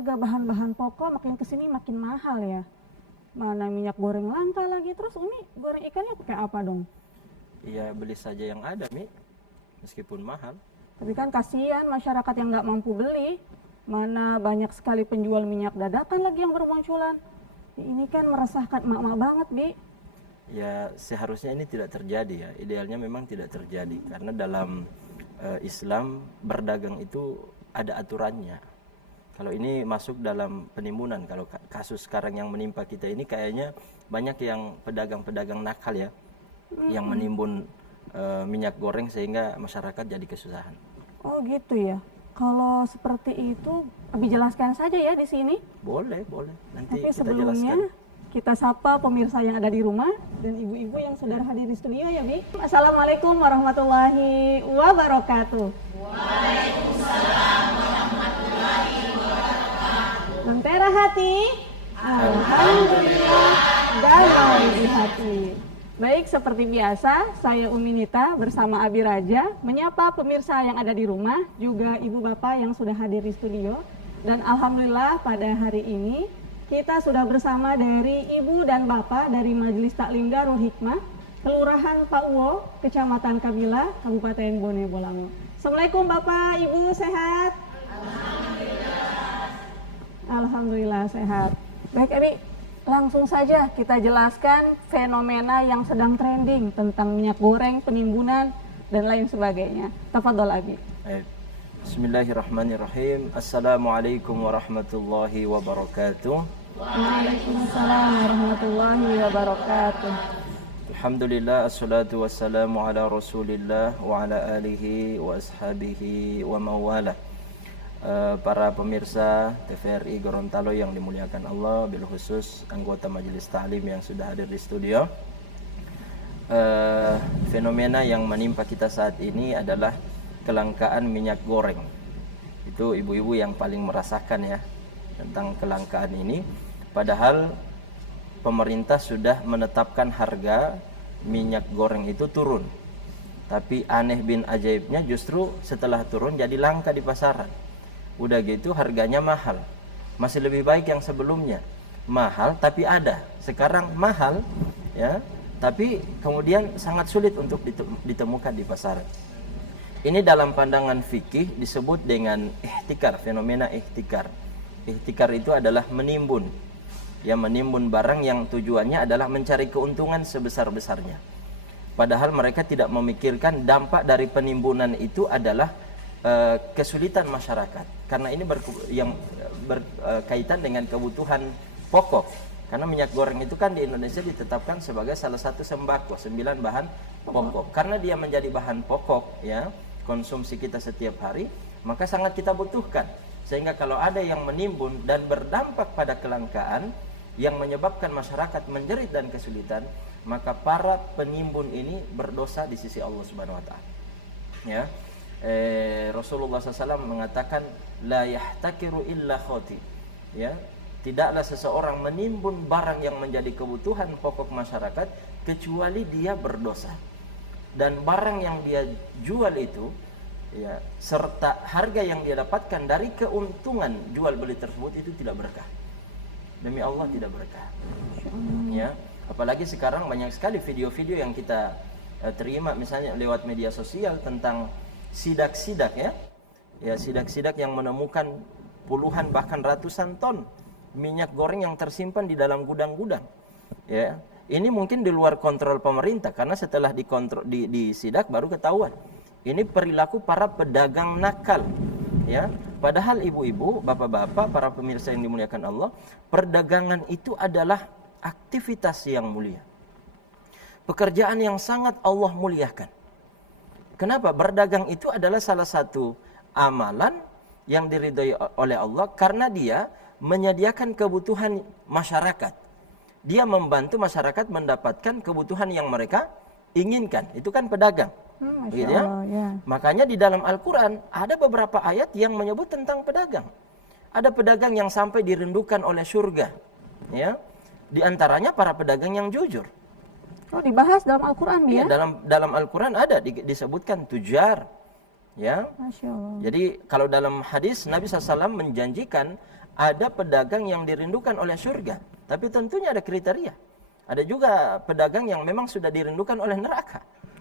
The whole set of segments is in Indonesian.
harga bahan-bahan pokok makin kesini makin mahal ya. Mana minyak goreng langka lagi, terus Umi goreng ikannya pakai apa dong? Iya, beli saja yang ada, Mi. Meskipun mahal. Tapi kan kasihan masyarakat yang nggak mampu beli. Mana banyak sekali penjual minyak dadakan lagi yang bermunculan. Ini kan meresahkan emak-emak banget, Bi. Ya, seharusnya ini tidak terjadi ya. Idealnya memang tidak terjadi. Karena dalam Islam berdagang itu ada aturannya. Kalau ini masuk dalam penimbunan, kalau kasus sekarang yang menimpa kita ini kayaknya banyak yang pedagang-pedagang nakal ya, yang menimbun minyak goreng sehingga masyarakat jadi kesusahan. Oh gitu ya. Kalau seperti itu, Abi jelaskan saja ya di sini. Boleh. Nanti Tapi kita sebelumnya jelaskan. kita sapa pemirsa yang ada di rumah dan ibu-ibu yang sudah hadir di studio ya, Bi. Assalamualaikum warahmatullahi wabarakatuh. Waalaikumsalam warahmatullahi wabarakatuh. Lentera hati, alhamdulillah, damai di hati. Baik, seperti biasa, saya Umi Nita bersama Abi Raja menyapa pemirsa yang ada di rumah, juga ibu bapak yang sudah hadir di studio. Dan alhamdulillah pada hari ini kita sudah bersama dari ibu dan bapak dari Majelis Taklim Darul Hikmah, Kelurahan Pauwo, Kecamatan Kabila, Kabupaten Bone Bolango. Assalamualaikum Bapak, Ibu sehat? Alhamdulillah sehat. Baik, Abi, langsung saja kita jelaskan fenomena yang sedang trending tentang minyak goreng, penimbunan, dan lain sebagainya. Tafadhol, Abi. Bismillahirrahmanirrahim. Assalamualaikum warahmatullahi wabarakatuh. Waalaikumsalam warahmatullahi wabarakatuh. Alhamdulillah, assalatu wassalamu ala rasulillah wa ala alihi wa ashabihi wa mawala. Para pemirsa TVRI Gorontalo yang dimuliakan Allah, bil khusus anggota Majelis Ta'lim yang sudah hadir di studio. Fenomena yang menimpa kita saat ini adalah kelangkaan minyak goreng. Itu ibu-ibu yang paling merasakan ya tentang kelangkaan ini. Padahal pemerintah sudah menetapkan harga minyak goreng itu turun. Tapi aneh bin ajaibnya justru setelah turun jadi langka di pasaran. Udah gitu harganya mahal. Masih lebih baik yang sebelumnya. Mahal tapi ada. Sekarang mahal ya, tapi kemudian sangat sulit untuk ditemukan di pasaran. Ini dalam pandangan fikih disebut dengan ihtikar, fenomena ihtikar. Ihtikar itu adalah menimbun. Ya, menimbun barang yang tujuannya adalah mencari keuntungan sebesar-besarnya. Padahal mereka tidak memikirkan dampak dari penimbunan itu adalah kesulitan masyarakat. Karena ini berkaitan dengan kebutuhan pokok. Karena minyak goreng itu kan di Indonesia ditetapkan sebagai salah satu sembako, 9 bahan pokok. Karena dia menjadi bahan pokok ya, konsumsi kita setiap hari, maka sangat kita butuhkan. Sehingga kalau ada yang menimbun dan berdampak pada kelangkaan yang menyebabkan masyarakat menjerit dan kesulitan, maka para penimbun ini berdosa di sisi Allah Subhanahu wa taala. Ya. Rasulullah SAW mengatakan la yahtakiru illa khati. Ya. Tidaklah seseorang menimbun barang yang menjadi kebutuhan pokok masyarakat kecuali dia berdosa. Dan barang yang dia jual itu ya, serta harga yang dia dapatkan dari keuntungan jual beli tersebut itu tidak berkah. Demi Allah tidak berkah. Ya, apalagi sekarang banyak sekali video-video yang kita terima misalnya lewat media sosial tentang sidak-sidak ya. Ya, sidak-sidak yang menemukan puluhan bahkan ratusan ton minyak goreng yang tersimpan di dalam gudang-gudang. Ya, ini mungkin di luar kontrol pemerintah karena setelah dikontrol disidak baru ketahuan. Ini perilaku para pedagang nakal. Ya, padahal ibu-ibu, bapak-bapak, para pemirsa yang dimuliakan Allah, perdagangan itu adalah aktivitas yang mulia. Pekerjaan yang sangat Allah muliakan. Kenapa? Berdagang itu adalah salah satu amalan yang diridhoi oleh Allah karena dia menyediakan kebutuhan masyarakat. Dia membantu masyarakat mendapatkan kebutuhan yang mereka inginkan. Itu kan pedagang. Gitu ya? Ya. Makanya di dalam Al-Quran ada beberapa ayat yang menyebut tentang pedagang. Ada pedagang yang sampai dirindukan oleh surga. Ya. Di antaranya para pedagang yang jujur. Oh, dibahas dalam Al-Quran ya? Dalam Al-Quran ada disebutkan tujar. Ya. Masya Allah. Jadi kalau dalam hadis Nabi SAW menjanjikan ada pedagang yang dirindukan oleh surga, tapi tentunya ada kriteria. Ada juga pedagang yang memang sudah dirindukan oleh neraka.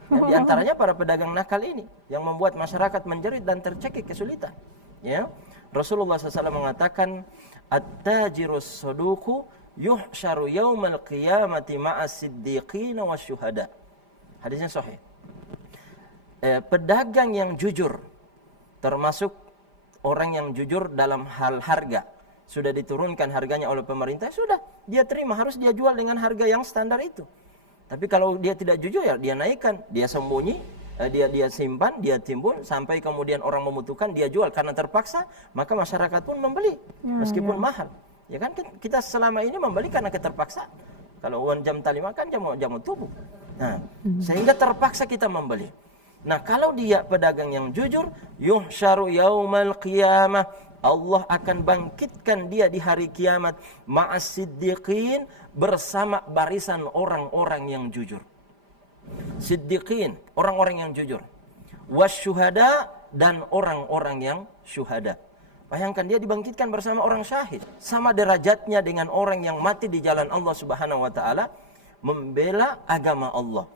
Ya, di antaranya para pedagang nakal ini yang membuat masyarakat menjerit dan tercekik kesulitan. Ya, Rasulullah SAW mengatakan, "At-tajirus saduqu yuhsyaru yaumal qiyamati ma'as siddiqina wasyuhada." Hadisnya sahih. Pedagang yang jujur, termasuk orang yang jujur dalam hal harga, sudah diturunkan harganya oleh pemerintah, sudah dia terima, harus dia jual dengan harga yang standar itu. Tapi kalau dia tidak jujur, ya dia naikkan, dia sembunyi, dia simpan, dia timbun, sampai kemudian orang membutuhkan, dia jual karena terpaksa, maka masyarakat pun membeli meskipun mahal. Ya kan, kita selama ini membeli karena keterpaksaan. Kalau uang jam talima kan jamu tubuh. Nah, sehingga terpaksa kita membeli. Nah, kalau dia pedagang yang jujur, yuhsyaru yaumal qiyamah, Allah akan bangkitkan dia di hari kiamat ma'as siddiqin, bersama barisan orang-orang yang jujur. Siddiqin, orang-orang yang jujur. Wasyuhada, dan orang-orang yang syuhada. Bayangkan dia dibangkitkan bersama orang syahid, sama derajatnya dengan orang yang mati di jalan Allah Subhanahu wa taala membela agama Allah,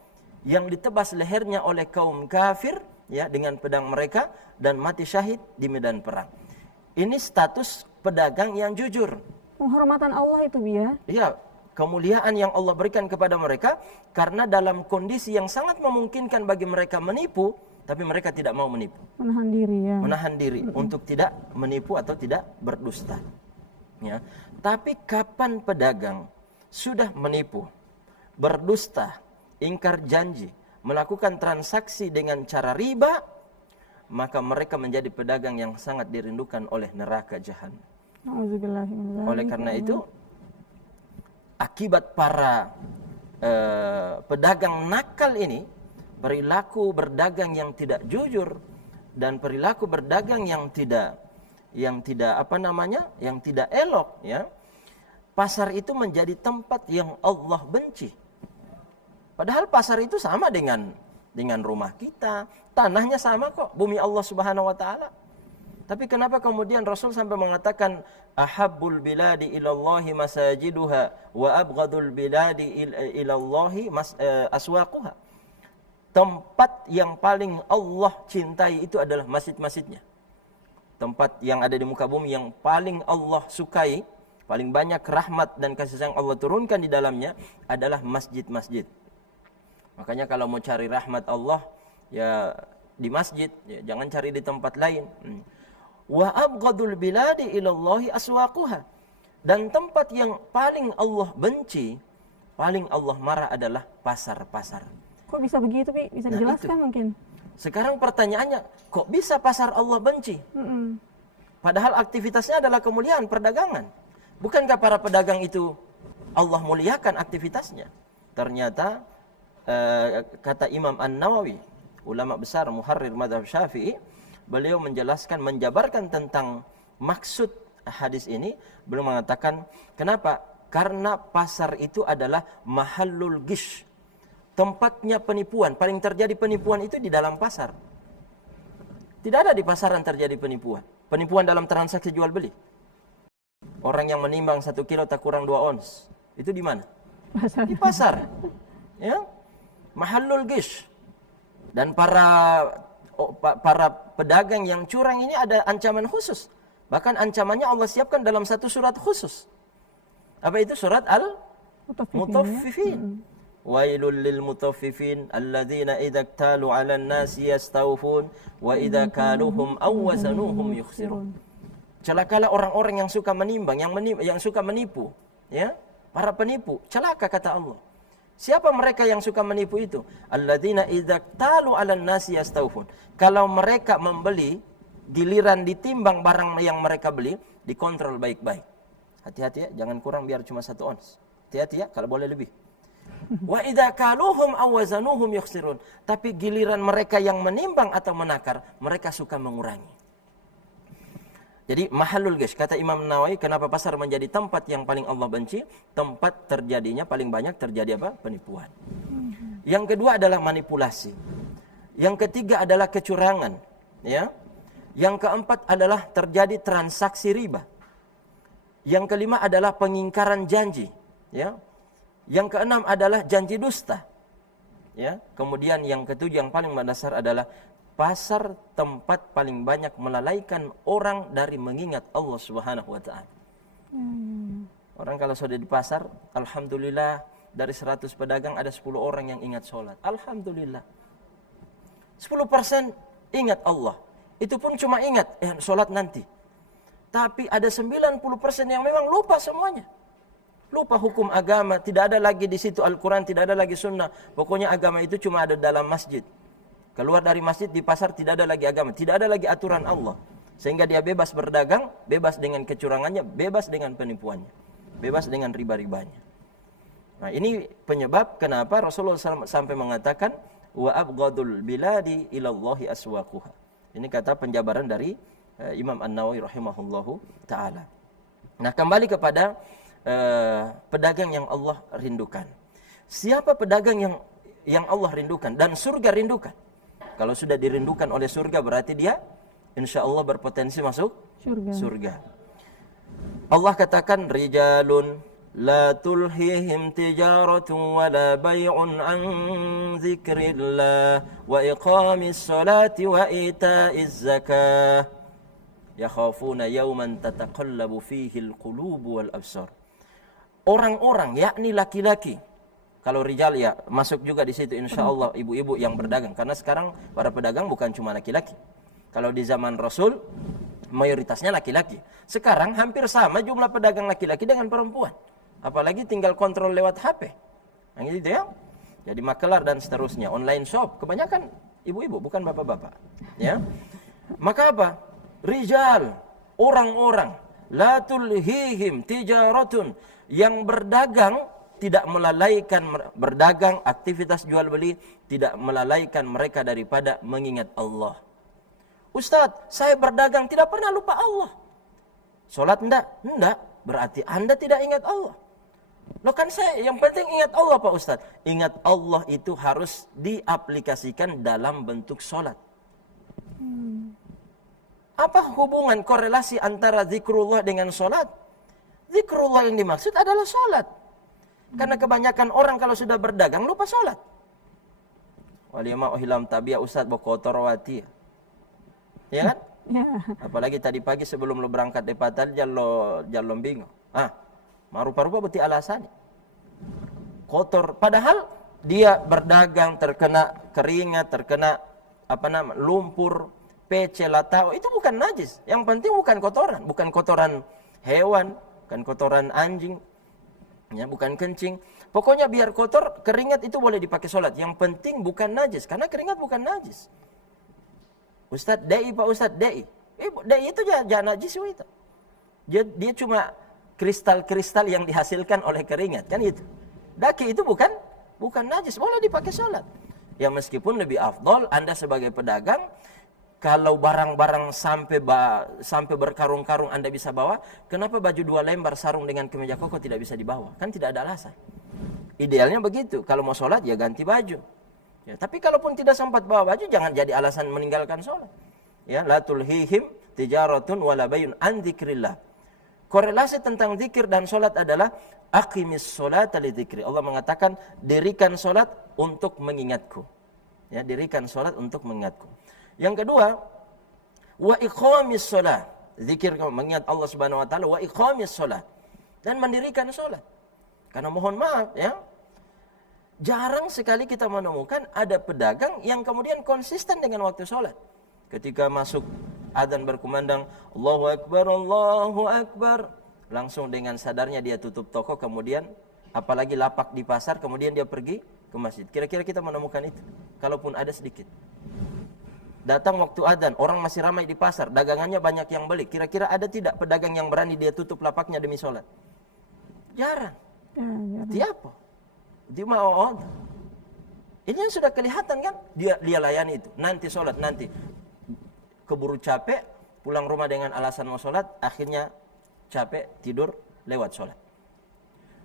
yang ditebas lehernya oleh kaum kafir ya dengan pedang mereka dan mati syahid di medan perang. Ini status pedagang yang jujur. Penghormatan Allah itu, ya. Iya, kemuliaan yang Allah berikan kepada mereka karena dalam kondisi yang sangat memungkinkan bagi mereka menipu, tapi mereka tidak mau menipu. Menahan diri, ya. Menahan diri untuk tidak menipu atau tidak berdusta. Ya. Tapi kapan pedagang sudah menipu, berdusta, ingkar janji, melakukan transaksi dengan cara riba, maka mereka menjadi pedagang yang sangat dirindukan oleh neraka jahanam. Oleh karena itu, akibat para pedagang nakal ini, perilaku berdagang yang tidak jujur dan perilaku berdagang yang tidak elok, ya. Pasar itu menjadi tempat yang Allah benci. Padahal pasar itu sama dengan rumah kita, tanahnya sama kok, bumi Allah Subhanahu wa taala. Tapi kenapa kemudian Rasul sampai mengatakan ahabbul biladi ilallahi masajiduha wa abghadul biladi ilallahi aswaquha. Tempat yang paling Allah cintai itu adalah masjid-masjidnya. Tempat yang ada di muka bumi yang paling Allah sukai, paling banyak rahmat dan kasih sayang Allah turunkan di dalamnya adalah masjid-masjid. Makanya kalau mau cari rahmat Allah, ya di masjid, ya, jangan cari di tempat lain. Wa abghadul biladi ilallahi aswaquha. Dan tempat yang paling Allah benci, paling Allah marah adalah pasar-pasar. Kok bisa begitu, Pi? Bisa dijelaskan mungkin? Sekarang pertanyaannya, kok bisa pasar Allah benci? Padahal aktivitasnya adalah kemuliaan perdagangan. Bukankah para pedagang itu Allah muliakan aktivitasnya? Ternyata kata Imam An-Nawawi, ulama besar muharrir mazhab Syafi'i, beliau menjelaskan, menjabarkan tentang maksud hadis ini. Beliau mengatakan, kenapa? Karena pasar itu adalah mahallul gish, tempatnya penipuan. Paling terjadi penipuan itu di dalam pasar. Tidak ada di pasaran terjadi penipuan. Penipuan dalam transaksi jual beli. Orang yang menimbang 1 kilo tak kurang 2 ons, itu di mana? Pasar. Di pasar. Ya, mahallul gish. Dan para pedagang yang curang ini ada ancaman khusus. Bahkan ancamannya Allah siapkan dalam satu surat khusus. Apa itu? Surat Al-Mutaffifin. Wailul lil mutaffifin alladzina idza iktalu 'alan nasi yastawfun wa idza kaluhum aw wazanuhum yukhsirun. Celakalah orang-orang yang suka menimbang, yang suka menipu, ya. Para penipu, celaka kata Allah. Siapa mereka yang suka menipu itu? Alladzina idza iktalu 'alan nasi yastawfun. Kalau mereka membeli, giliran ditimbang barang yang mereka beli, dikontrol baik-baik. Hati-hati ya, jangan kurang biar cuma 1 ons. Hati-hati ya, kalau boleh lebih. Wa idza kaluhum aw wazanuhum yukhsirun. Tapi giliran mereka yang menimbang atau menakar, mereka suka mengurangi. Jadi mahallul gish, kata Imam Nawawi, kenapa pasar menjadi tempat yang paling Allah benci? Tempat terjadinya paling banyak terjadi apa? Penipuan. Yang kedua adalah manipulasi. Yang ketiga adalah kecurangan, ya. Yang keempat adalah terjadi transaksi riba. Yang kelima adalah pengingkaran janji, ya. Yang keenam adalah janji dusta. Ya, kemudian yang ketujuh yang paling mendasar adalah pasar tempat paling banyak melalaikan orang dari mengingat Allah Subhanahu wa taala. Orang kalau sudah di pasar, alhamdulillah dari 100 pedagang ada 10 orang yang ingat sholat. Alhamdulillah. 10% ingat Allah. Itu pun cuma ingat, sholat nanti. Tapi ada 90% yang memang lupa semuanya. Lupa hukum agama, tidak ada lagi di situ Al-Quran, tidak ada lagi sunnah. Pokoknya agama itu cuma ada dalam masjid. Keluar dari masjid, di pasar tidak ada lagi agama, tidak ada lagi aturan Allah. Sehingga dia bebas berdagang, bebas dengan kecurangannya, bebas dengan penipuannya, bebas dengan riba-ribanya. Nah, ini penyebab kenapa Rasulullah SAW sampai mengatakan wa abghadul biladi ilallahi aswaquha. Ini kata penjabaran dari Imam An-Nawawi rahimahullahu taala. Nah, kembali kepada pedagang yang Allah rindukan. Siapa pedagang yang Allah rindukan dan surga rindukan? Kalau sudah dirindukan oleh surga berarti dia insya Allah berpotensi masuk surga. Allah katakan rijalun la tulhihim tijaratun wala bay'un an dzikrillah wa iqamis salati wa ita'iz zakah yakhafuna yawman tataqallabu fihi alqulubu wal absar. Orang-orang yakni laki-laki. Kalau rijal ya masuk juga di situ insya Allah ibu-ibu yang berdagang. Karena sekarang para pedagang bukan cuma laki-laki. Kalau di zaman Rasul mayoritasnya laki-laki. Sekarang hampir sama jumlah pedagang laki-laki dengan perempuan. Apalagi tinggal kontrol lewat HP. Yang itu ya. Jadi makelar dan seterusnya. Online shop. Kebanyakan ibu-ibu bukan bapak-bapak. Ya. Maka apa? Rijal. Orang-orang. La tulhihim tijaratun. Yang berdagang tidak melalaikan berdagang, aktivitas jual beli tidak melalaikan mereka daripada mengingat Allah. Ustadz, saya berdagang tidak pernah lupa Allah. Sholat enggak? Enggak. Berarti Anda tidak ingat Allah. Loh kan saya yang penting ingat Allah Pak Ustadz. Ingat Allah itu harus diaplikasikan dalam bentuk sholat. Apa hubungan korelasi antara zikrullah dengan sholat? Zikrullah yang dimaksud adalah sholat. Karena kebanyakan orang kalau sudah berdagang lupa sholat. Waliyama ohilam tabiya Ustadz bokotor wati. Ya kan? Ya. Apalagi tadi pagi sebelum lo berangkat di patal jallo bingung. Rupa-rupa beti alasannya. Kotor. Padahal dia berdagang terkena keringat, terkena lumpur, pece, latau. Itu bukan najis. Yang penting bukan kotoran. Bukan kotoran hewan. Bukan kotoran anjing, ya, bukan kencing. Pokoknya biar kotor, keringat itu boleh dipakai sholat. Yang penting bukan najis, karena keringat bukan najis. Ustadz, Pak Ustadz, Dai itu jangan najis itu. Dia cuma kristal-kristal yang dihasilkan oleh keringat, kan itu. Daki itu bukan najis, boleh dipakai sholat. Ya meskipun lebih afdol Anda sebagai pedagang, kalau barang-barang sampai berkarung-karung Anda bisa bawa, kenapa baju 2 lembar sarung dengan kemeja koko tidak bisa dibawa? Kan tidak ada alasan. Idealnya begitu. Kalau mau sholat ya ganti baju. Ya, tapi kalaupun tidak sempat bawa baju, jangan jadi alasan meninggalkan sholat. Ya, la tulhihim tijaratun wala bayun an dzikrillah. Korelasi tentang zikir dan sholat adalah aqimis sholata li dzikri. Allah mengatakan dirikan sholat untuk mengingatku. Ya, dirikan sholat untuk mengingatku. Yang kedua, wa iqamis shalah. Zikir mengingat Allah Subhanahu wa taala, wa iqamis shalah. Dan mendirikan salat. Karena mohon maaf ya, jarang sekali kita menemukan ada pedagang yang kemudian konsisten dengan waktu salat. Ketika masuk adzan berkumandang, Allahu Akbar, langsung dengan sadarnya dia tutup toko, kemudian apalagi lapak di pasar, kemudian dia pergi ke masjid. Kira-kira kita menemukan itu? Kalaupun ada sedikit. Datang waktu adzan, orang masih ramai di pasar, dagangannya banyak yang beli. Kira-kira ada tidak pedagang yang berani dia tutup lapaknya demi sholat? Jarang. Dia apa? Dia mau. Ini yang sudah kelihatan kan? Dia layani itu. Nanti sholat, nanti. Keburu capek, pulang rumah dengan alasan mau sholat, akhirnya capek, tidur, lewat sholat.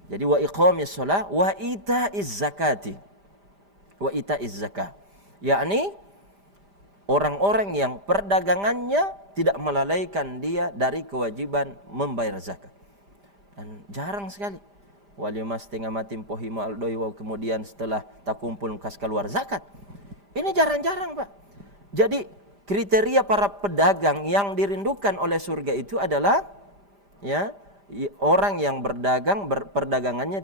Jadi wa iqamis sholat, wa ita'iz zakati. Wa ita'iz zakah. Yakni orang-orang yang perdagangannya tidak melalaikan dia dari kewajiban membayar zakat. Dan jarang sekali. Wali mas tengah mati pohimo aldoiwa, kemudian setelah tak kumpul kas keluar zakat. Ini jarang-jarang, Pak. Jadi kriteria para pedagang yang dirindukan oleh surga itu adalah ya orang yang berdagang, perdagangannya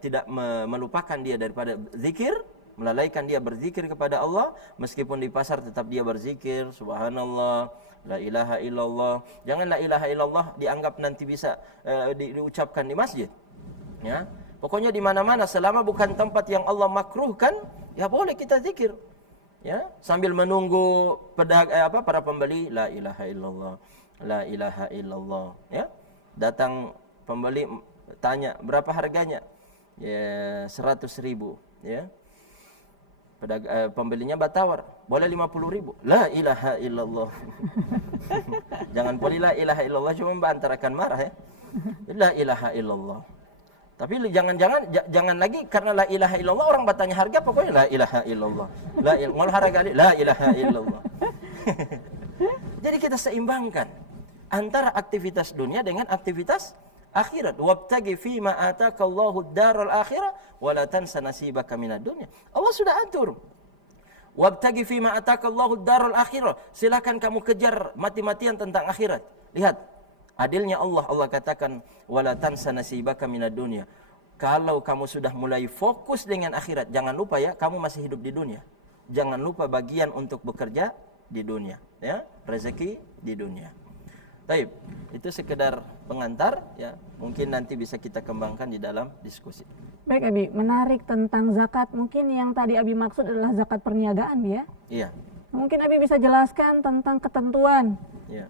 tidak melupakan dia daripada zikir, melalaikan dia berzikir kepada Allah, meskipun di pasar tetap dia berzikir, subhanallah, la ilaha illallah. Jangan la ilaha illallah dianggap nanti bisa diucapkan di masjid. Ya, pokoknya di mana-mana selama bukan tempat yang Allah makruhkan, ya boleh kita zikir. Ya, sambil menunggu para pembeli, la ilaha illallah, la ilaha illallah. Ya, datang pembeli tanya berapa harganya, ya 100.000. Ya, pembelinya batawar, boleh 50.000. La ilaha illallah. Jangan boleh la ilaha illallah, cuma antara akan marah ya. La ilaha illallah. Tapi jangan lagi karena la ilaha illallah orang bertanya harga, pokoknya la ilaha illallah. Mau harga la ilaha illallah. Jadi kita seimbangkan antara aktivitas dunia dengan aktivitas akhirat. Wabtagi fima atakallahu daral akhirah wa la tansa nasibaka minad dunya. Allah sudah atur. Wabtagi fima atakallahu daral akhirah. Silakan kamu kejar mati-matian tentang akhirat. Lihat adilnya Allah katakan wala tansa nasibaka minad dunya. Kalau kamu sudah mulai fokus dengan akhirat, jangan lupa ya, kamu masih hidup di dunia. Jangan lupa bagian untuk bekerja di dunia, ya, rezeki di dunia. Baik, itu sekedar pengantar ya, mungkin nanti bisa kita kembangkan di dalam diskusi. Baik Abi, menarik tentang zakat. Mungkin yang tadi Abi maksud adalah zakat perniagaan ya? Iya. Mungkin Abi bisa jelaskan tentang ketentuan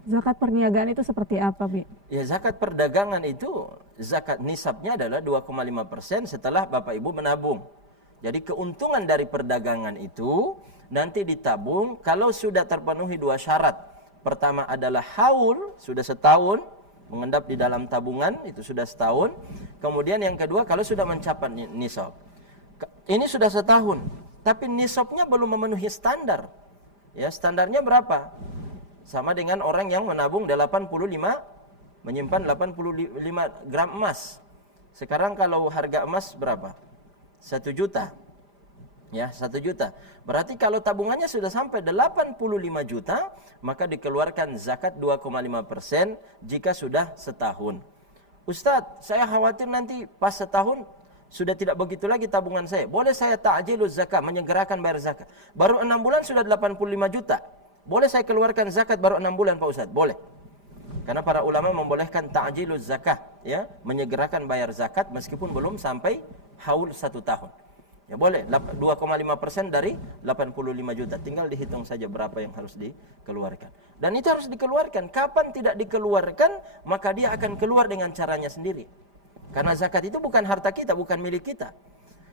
zakat perniagaan itu seperti apa, Bi? Ya, zakat perdagangan itu, zakat nisabnya adalah 2,5% setelah Bapak Ibu menabung. Jadi keuntungan dari perdagangan itu nanti ditabung kalau sudah terpenuhi 2 syarat. Pertama adalah haul, sudah setahun mengendap di dalam tabungan, itu sudah setahun. Kemudian yang kedua kalau sudah mencapai nisab. Ini sudah setahun, tapi nisabnya belum memenuhi standar. Ya, standarnya berapa? Sama dengan orang yang menabung menyimpan 85 gram emas. Sekarang kalau harga emas berapa? 1 juta. Ya, 1 juta. Berarti kalau tabungannya sudah sampai 85 juta, maka dikeluarkan zakat 2,5% jika sudah setahun. Ustadz, saya khawatir nanti pas setahun sudah tidak begitu lagi tabungan saya. Boleh saya ta'jiluz zakat, menyegerakan bayar zakat. Baru 6 bulan sudah 85 juta. Boleh saya keluarkan zakat baru 6 bulan Pak Ustadz? Boleh. Karena para ulama membolehkan ta'jiluz zakat, ya, menyegerakan bayar zakat meskipun belum sampai haul 1 tahun. Ya boleh, 2,5% dari 85 juta. Tinggal dihitung saja berapa yang harus dikeluarkan. Dan itu harus dikeluarkan. Kapan tidak dikeluarkan, maka dia akan keluar dengan caranya sendiri. Karena zakat itu bukan harta kita, bukan milik kita.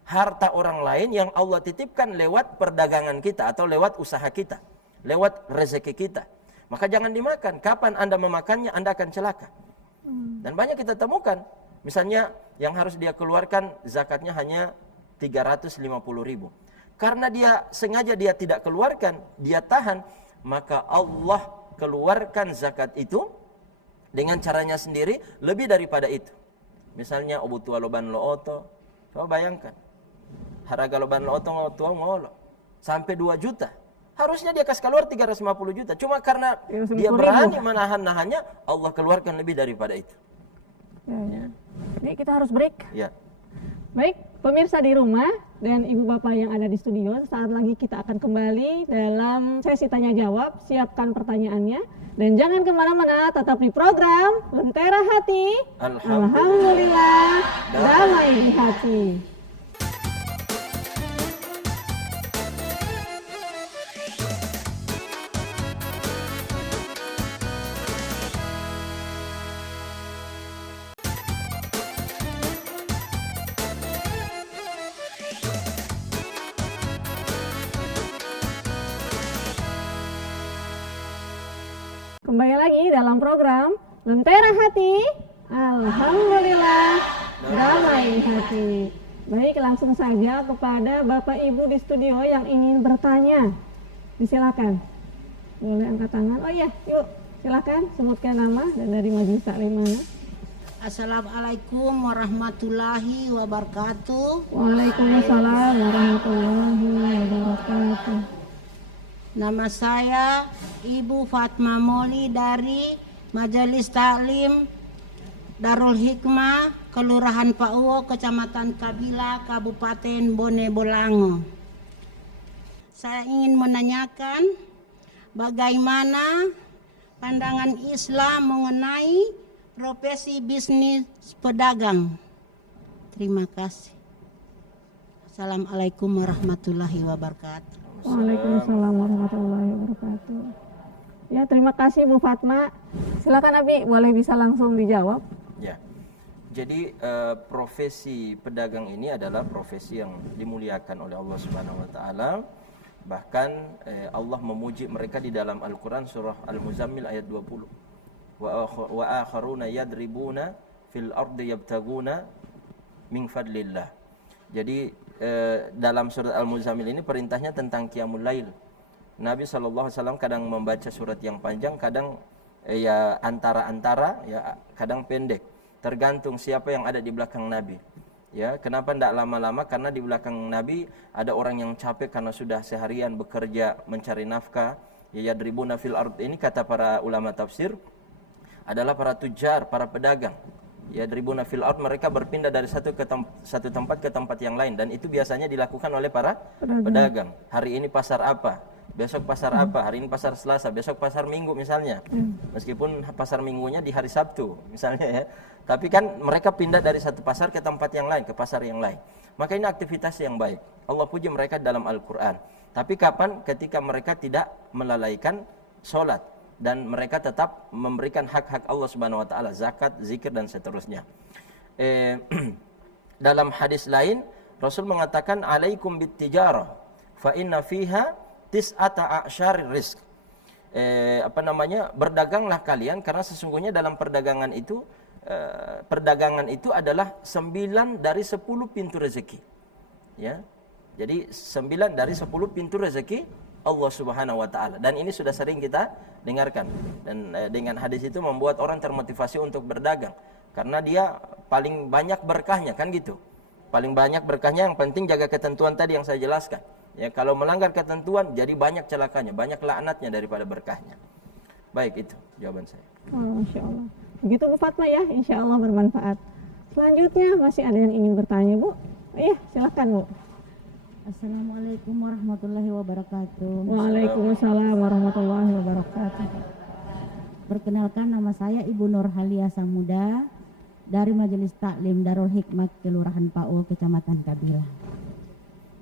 Harta orang lain yang Allah titipkan lewat perdagangan kita atau lewat usaha kita, lewat rezeki kita. Maka jangan dimakan. Kapan Anda memakannya, Anda akan celaka. Dan banyak kita temukan, misalnya yang harus dia keluarkan zakatnya hanya 350.000. Karena dia sengaja dia tidak keluarkan, dia tahan, maka Allah keluarkan zakat itu dengan caranya sendiri lebih daripada itu. Misalnya obutua loban lo oto, coba bayangkan, harga loban lo oto ngotua ngolo sampai 2 juta. Harusnya dia kasih keluar 350 juta. Cuma karena dia berani menahan-nahannya, Allah keluarkan lebih daripada itu. Ya. Jadi kita harus break. Ya. Baik, pemirsa di rumah dan ibu bapak yang ada di studio, saat lagi kita akan kembali dalam sesi tanya jawab. Siapkan pertanyaannya dan jangan kemana-mana, tetap di program Lentera Hati. Alhamdulillah, damai di hati. Kembali lagi dalam program Lentera Hati. Alhamdulillah, damai hati. Baik, langsung saja kepada Bapak Ibu di studio yang ingin bertanya. Disilakan. Boleh angkat tangan. Oh iya, yuk silakan sebutkan nama dan dari majelis taklim mana. Assalamualaikum warahmatullahi wabarakatuh. Waalaikumsalam warahmatullahi wabarakatuh. Nama saya Ibu Fatma Moli dari Majelis Taklim Darul Hikmah, Kelurahan Pauwo, Kecamatan Kabila, Kabupaten Bone Bolango. Saya ingin menanyakan bagaimana pandangan Islam mengenai profesi bisnis pedagang. Terima kasih. Assalamualaikum warahmatullahi wabarakatuh. Waalaikumsalam warahmatullahi wabarakatuh. Ya, terima kasih Bu Fatma. Silakan Abi, boleh bisa langsung dijawab? Ya. Jadi profesi pedagang ini adalah profesi yang dimuliakan oleh Allah Subhanahu wa taala. Bahkan Allah memuji mereka di dalam Al-Qur'an surah Al-Muzammil ayat 20. Wa akharuna yadribuna fil ardi yabtaguna min fadlillah. Jadi dalam surat Al-Muzammil ini perintahnya tentang qiyamul lail. Nabi SAW kadang membaca surat yang panjang, kadang ya antara-antara, ya kadang pendek. Tergantung siapa yang ada di belakang Nabi. Ya, kenapa tidak lama-lama? Karena di belakang Nabi ada orang yang capek karena sudah seharian bekerja mencari nafkah. Ya, yadribuna fil ard ini kata para ulama tafsir adalah para tujar, para pedagang. Ya, yadribuna fil ard, mereka berpindah dari satu tempat ke tempat yang lain, dan itu biasanya dilakukan oleh para pedagang. Hari ini pasar apa? Besok pasar apa? Hari ini pasar Selasa, besok pasar Minggu misalnya. Meskipun pasar Minggunya di hari Sabtu misalnya ya. Tapi kan mereka pindah dari satu pasar ke tempat yang lain, ke pasar yang lain. Maka ini aktivitas yang baik. Allah puji mereka dalam Al-Qur'an. Tapi kapan? Ketika mereka tidak melalaikan sholat dan mereka tetap memberikan hak-hak Allah Subhanahu wa taala, zakat, zikir dan seterusnya. Dalam hadis lain Rasul mengatakan alaikum bittijarah fa inna fiha tis'ata a'syarir rizq. Berdaganglah kalian karena sesungguhnya dalam perdagangan itu adalah 9 dari 10 pintu rezeki. Ya. Jadi 9 dari 10 pintu rezeki Allah Subhanahu wa taala, dan ini sudah sering kita dengarkan, dan dengan hadis itu membuat orang termotivasi untuk berdagang karena dia paling banyak berkahnya, kan gitu. Paling banyak berkahnya, yang penting jaga ketentuan tadi yang saya jelaskan. Ya, kalau melanggar ketentuan jadi banyak celakanya, banyak laknatnya daripada berkahnya. Baik, itu jawaban saya. Oh, Masya Allah. Begitu Bu Fatma ya, insya Allah bermanfaat. Selanjutnya masih ada yang ingin bertanya Bu? Iya, silakan Bu. Assalamualaikum warahmatullahi wabarakatuh. Waalaikumsalam warahmatullahi wabarakatuh. Perkenalkan, nama saya Ibu Nur Halia Samuda dari Majelis Taklim Darul Hikmah, Kelurahan Pauwo, Kecamatan Kabila.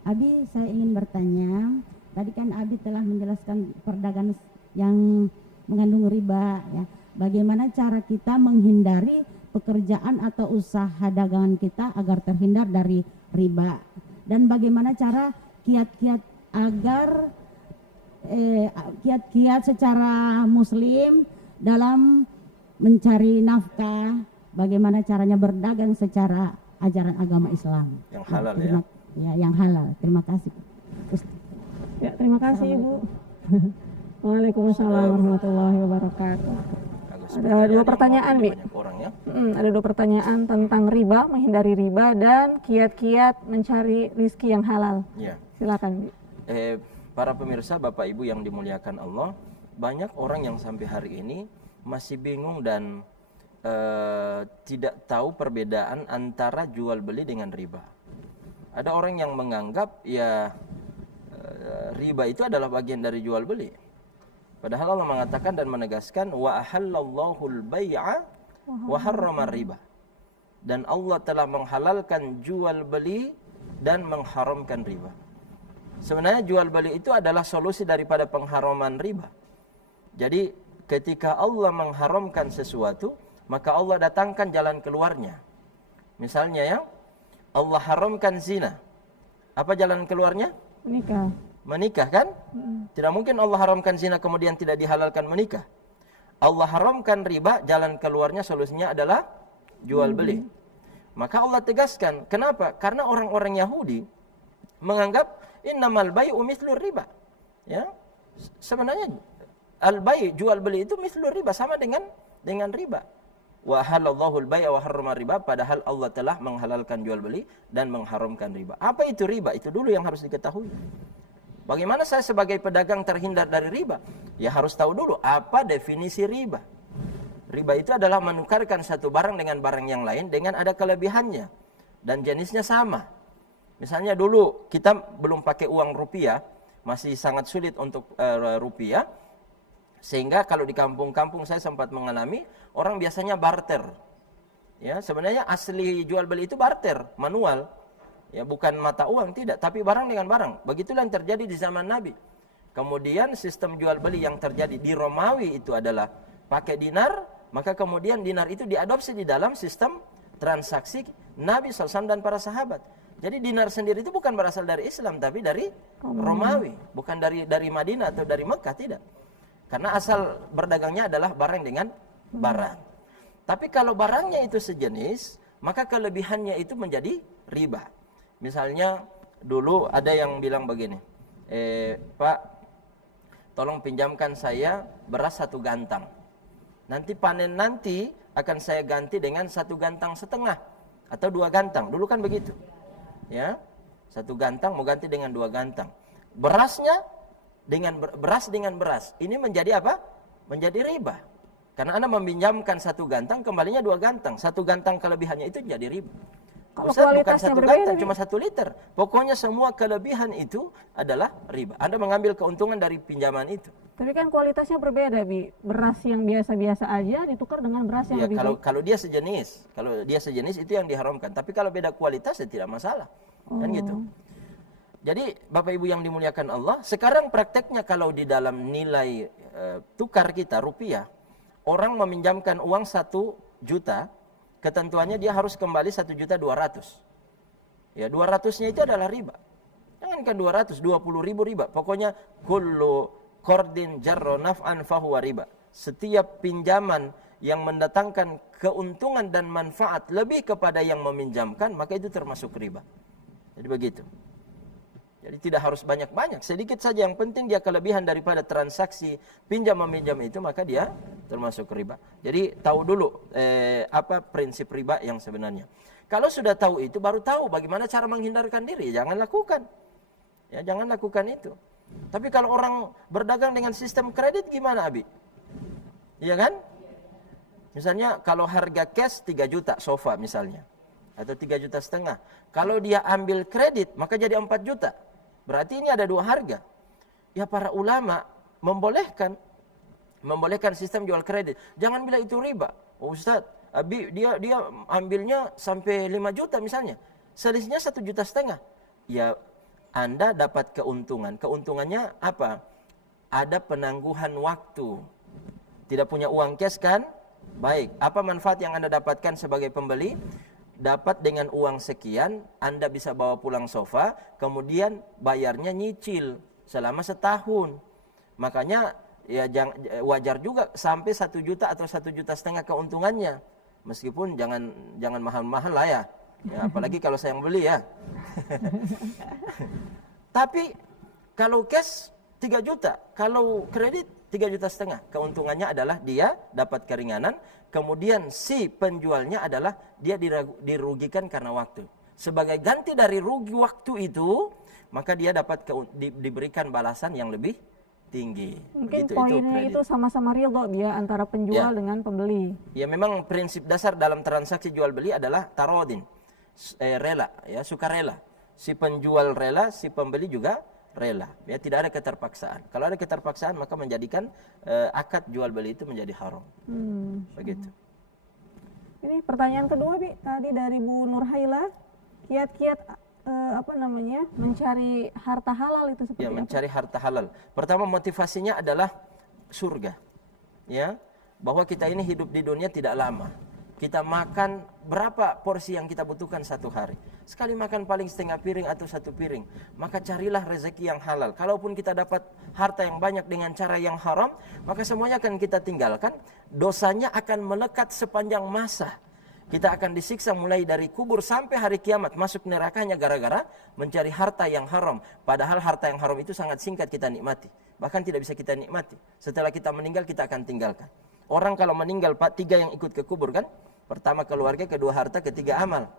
Abi, saya ingin bertanya, tadi kan Abi telah menjelaskan perdagangan yang mengandung riba ya. Bagaimana cara kita menghindari pekerjaan atau usaha dagangan kita agar terhindar dari riba? Dan bagaimana cara kiat-kiat agar kiat-kiat secara muslim dalam mencari nafkah, bagaimana caranya berdagang secara ajaran agama Islam yang halal ya. Ya, yang halal. Terima kasih. Ya, terima kasih Ibu. Waalaikumsalam warahmatullahi wabarakatuh. Ada dua pertanyaan, Bi. Ya? Ada dua pertanyaan tentang riba, menghindari riba, dan kiat-kiat mencari rizki yang halal. Ya. Silakan, Bi. Para pemirsa, Bapak Ibu yang dimuliakan Allah, banyak orang yang sampai hari ini masih bingung dan tidak tahu perbedaan antara jual beli dengan riba. Ada orang yang menganggap ya riba itu adalah bagian dari jual beli. Padahal Allah mengatakan dan menegaskan wa ahallallahu al-bai'a wa harrama riba. Dan Allah telah menghalalkan jual beli dan mengharamkan riba. Sebenarnya jual beli itu adalah solusi daripada pengharaman riba. Jadi ketika Allah mengharamkan sesuatu, maka Allah datangkan jalan keluarnya. Misalnya ya, Allah haramkan zina. Apa jalan keluarnya? Menikah. Menikah kan? Tidak mungkin Allah haramkan zina kemudian tidak dihalalkan menikah. Allah haramkan riba, jalan keluarnya solusinya adalah jual beli. Maka Allah tegaskan, kenapa? Karena orang-orang Yahudi menganggap innamal bai'u mithlur riba. Ya. Sebenarnya al-bai' jual beli itu mithlur riba, sama dengan riba. wa halallahu al-bai'a wa harrama riba, padahal Allah telah menghalalkan jual beli dan mengharamkan riba. Apa itu riba? Itu dulu yang harus diketahui. Bagaimana saya sebagai pedagang terhindar dari riba? Ya harus tahu dulu apa definisi riba. Riba itu adalah menukarkan satu barang dengan barang yang lain dengan ada kelebihannya dan jenisnya sama. Misalnya dulu kita belum pakai uang rupiah, masih sangat sulit untuk rupiah, sehingga kalau di kampung-kampung saya sempat mengalami orang biasanya barter. Ya, sebenarnya asli jual beli itu barter, manual. Ya, bukan mata uang, tidak, tapi barang dengan barang. Begitulah yang terjadi di zaman Nabi. Kemudian sistem jual beli yang terjadi di Romawi itu adalah pakai dinar, maka kemudian dinar itu diadopsi di dalam sistem transaksi Nabi SAW dan para sahabat. Jadi dinar sendiri itu bukan berasal dari Islam, tapi dari Romawi, bukan dari Madinah atau dari Mekah, tidak. Karena asal berdagangnya adalah barang dengan barang. Tapi kalau barangnya itu sejenis, maka kelebihannya itu menjadi riba. Misalnya dulu ada yang bilang begini, Pak, tolong pinjamkan saya beras 1 gantang. Nanti panen nanti akan saya ganti dengan 1 gantang setengah atau 2 gantang. Dulu kan begitu. Ya, 1 gantang mau ganti dengan 2 gantang. Berasnya dengan beras dengan beras. Ini menjadi apa? Menjadi riba. Karena Anda meminjamkan 1 gantang, kembalinya 2 gantang. 1 gantang kelebihannya itu jadi riba. Kalau Ustaz, bukan kualitasnya 1 berbeda, gantang, cuma 1 liter. Pokoknya semua kelebihan itu adalah riba. Anda mengambil keuntungan dari pinjaman itu. Tapi kan kualitasnya berbeda, Bi. Beras yang biasa-biasa aja ditukar dengan beras yang Ya, lebih baik. kalau dia sejenis itu yang diharamkan. Tapi kalau beda kualitas ya tidak masalah. Kan gitu. Jadi Bapak Ibu yang dimuliakan Allah, sekarang prakteknya kalau di dalam nilai tukar kita rupiah, orang meminjamkan uang 1 juta, ketentuannya dia harus kembali 1.200.000. Ya, 200-nya itu adalah riba. Jangankan 200, 20.000 riba. Pokoknya kullu qardin jarra naf'an fahuwa riba. Setiap pinjaman yang mendatangkan keuntungan dan manfaat lebih kepada yang meminjamkan, maka itu termasuk riba. Jadi begitu. Jadi tidak harus banyak-banyak, sedikit saja yang penting dia kelebihan daripada transaksi pinjam meminjam itu, maka dia termasuk riba. Jadi tahu dulu apa prinsip riba yang sebenarnya. Kalau sudah tahu itu, baru tahu bagaimana cara menghindarkan diri. Jangan lakukan. Ya, jangan lakukan itu. Tapi kalau orang berdagang dengan sistem kredit gimana, Abi? Iya kan? Misalnya kalau harga cash 3 juta sofa misalnya, atau 3,5 juta. Kalau dia ambil kredit, maka jadi 4 juta. Berarti ini ada 2 harga. Ya, para ulama membolehkan sistem jual kredit. Jangan bilang itu riba. Oh, Ustaz, Abi dia ambilnya sampai 5 juta misalnya. Selisihnya 1,5 juta. Ya, Anda dapat keuntungan. Keuntungannya apa? Ada penangguhan waktu. Tidak punya uang cash kan? Baik, apa manfaat yang Anda dapatkan sebagai pembeli? Dapat dengan uang sekian, Anda bisa bawa pulang sofa, kemudian bayarnya nyicil selama setahun. Makanya ya wajar juga sampai 1 juta atau 1,5 juta keuntungannya. Meskipun jangan mahal-mahal lah ya. Ya, apalagi kalau saya yang beli ya. Tapi kalau cash 3 juta, kalau kredit 3,5 juta. Keuntungannya adalah dia dapat keringanan. Kemudian si penjualnya adalah dia dirugikan karena waktu. Sebagai ganti dari rugi waktu itu, maka dia dapat diberikan balasan yang lebih tinggi. Mungkin poinnya itu sama-sama ridho ya antara penjual dengan pembeli. Ya, memang prinsip dasar dalam transaksi jual beli adalah tarodin, rela, ya, sukarela. Si penjual rela, si pembeli juga rela. Ya, tidak ada keterpaksaan. Kalau ada keterpaksaan, maka menjadikan akad jual beli itu menjadi haram. Begitu. Ini pertanyaan kedua, Bi, tadi dari Bu Nurhaila, kiat-kiat mencari harta halal itu seperti apa? Mencari harta halal. Pertama, motivasinya adalah surga. Ya, bahwa kita ini hidup di dunia tidak lama. Kita makan berapa porsi yang kita butuhkan satu hari. Sekali makan paling setengah piring atau 1 piring. Maka carilah rezeki yang halal. Kalaupun kita dapat harta yang banyak dengan cara yang haram, maka semuanya akan kita tinggalkan. Dosanya akan melekat sepanjang masa. Kita akan disiksa mulai dari kubur sampai hari kiamat. Masuk nerakanya gara-gara mencari harta yang haram. Padahal harta yang haram itu sangat singkat kita nikmati. Bahkan tidak bisa kita nikmati. Setelah kita meninggal kita akan tinggalkan. Orang kalau meninggal, Pak, 3 yang ikut ke kubur kan? Pertama keluarga, kedua harta, ketiga amal.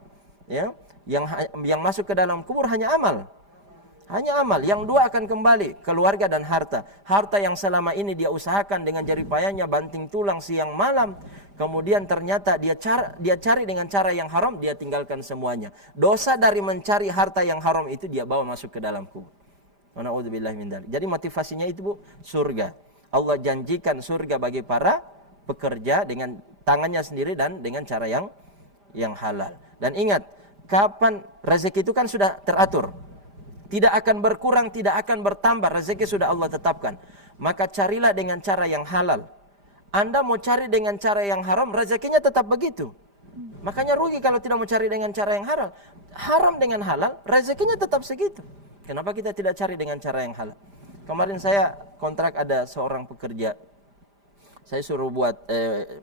Ya, yang masuk ke dalam kubur hanya amal. Hanya amal. Yang 2 akan kembali, keluarga dan harta. Harta yang selama ini dia usahakan dengan jerih payahnya, banting tulang siang malam. Kemudian ternyata dia cari dengan cara yang haram, dia tinggalkan semuanya. Dosa dari mencari harta yang haram itu dia bawa masuk ke dalam kubur. Na'udzubillah min dzalik. Jadi motivasinya itu, Bu, surga. Allah janjikan surga bagi para pekerja dengan tangannya sendiri dan dengan cara yang halal. Dan ingat, kapan rezeki itu kan sudah teratur. Tidak akan berkurang, tidak akan bertambah. Rezeki sudah Allah tetapkan. Maka carilah dengan cara yang halal. Anda mau cari dengan cara yang haram, rezekinya tetap begitu. Makanya rugi kalau tidak mau cari dengan cara yang halal. Haram dengan halal, rezekinya tetap segitu. Kenapa kita tidak cari dengan cara yang halal? Kemarin saya kontrak ada seorang pekerja. Saya suruh buat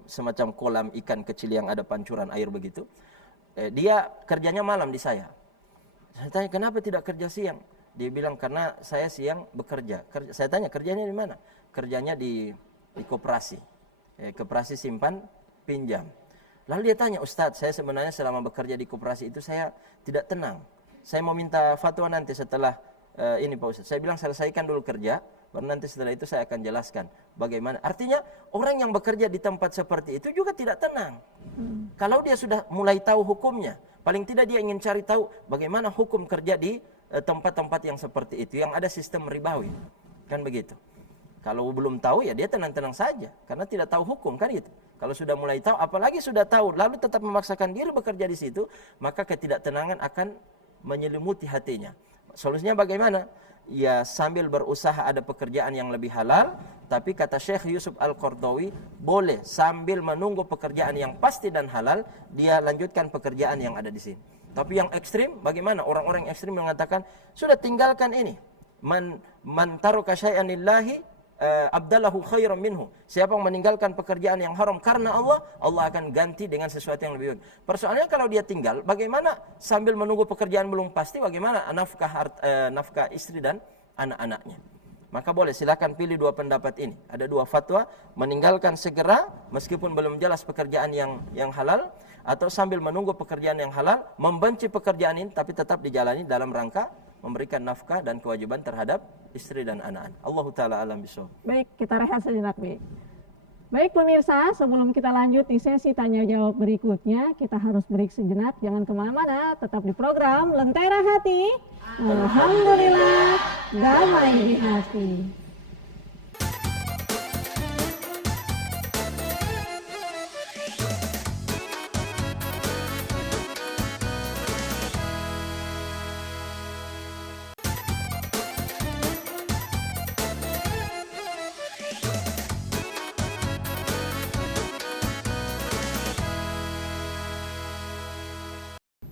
semacam kolam ikan kecil yang ada pancuran air begitu. Dia kerjanya malam di saya. Saya tanya, kenapa tidak kerja siang? Dia bilang, karena saya siang bekerja. Saya tanya, kerjanya di mana? Kerjanya di koperasi. Koperasi simpan pinjam. Lalu dia tanya, Ustadz, saya sebenarnya selama bekerja di koperasi itu saya tidak tenang. Saya mau minta fatwa nanti setelah ini Pak Ustadz. Saya bilang, selesaikan dulu kerja, baru nanti setelah itu saya akan jelaskan bagaimana. Artinya orang yang bekerja di tempat seperti itu juga tidak tenang. Kalau dia sudah mulai tahu hukumnya, paling tidak dia ingin cari tahu bagaimana hukum kerja di tempat-tempat yang seperti itu, yang ada sistem ribawi. Kan begitu. Kalau belum tahu ya dia tenang-tenang saja, karena tidak tahu hukum kan gitu. Kalau sudah mulai tahu, apalagi sudah tahu, lalu tetap memaksakan diri bekerja di situ, maka ketidaktenangan akan menyelimuti hatinya. Solusinya bagaimana? Ya sambil berusaha ada pekerjaan yang lebih halal, tapi kata Syekh Yusuf Al-Qardawi, boleh sambil menunggu pekerjaan yang pasti dan halal, dia lanjutkan pekerjaan yang ada di sini. Tapi yang ekstrim, bagaimana? Orang-orang ekstrim mengatakan, sudah tinggalkan ini. Man taruka syai'an lillahi abdalahu khairan minhu. Siapa yang meninggalkan pekerjaan yang haram karena Allah, Allah akan ganti dengan sesuatu yang lebih baik. Persoalannya kalau dia tinggal, bagaimana sambil menunggu pekerjaan belum pasti, bagaimana nafkah istri dan anak-anaknya. Maka boleh, silakan pilih 2 pendapat ini. Ada 2 fatwa, meninggalkan segera meskipun belum jelas pekerjaan yang halal, atau sambil menunggu pekerjaan yang halal, membenci pekerjaan ini tapi tetap dijalani dalam rangka memberikan nafkah dan kewajiban terhadap istri dan anak-anak. Allah Ta'ala alam bisawab. Baik, kita rehat sejenak, Bi. Baik pemirsa, sebelum kita lanjut di sesi tanya jawab berikutnya, kita harus break sejenak. Jangan kemana-mana, tetap di program Lentera Hati. Alhamdulillah, damai di hati.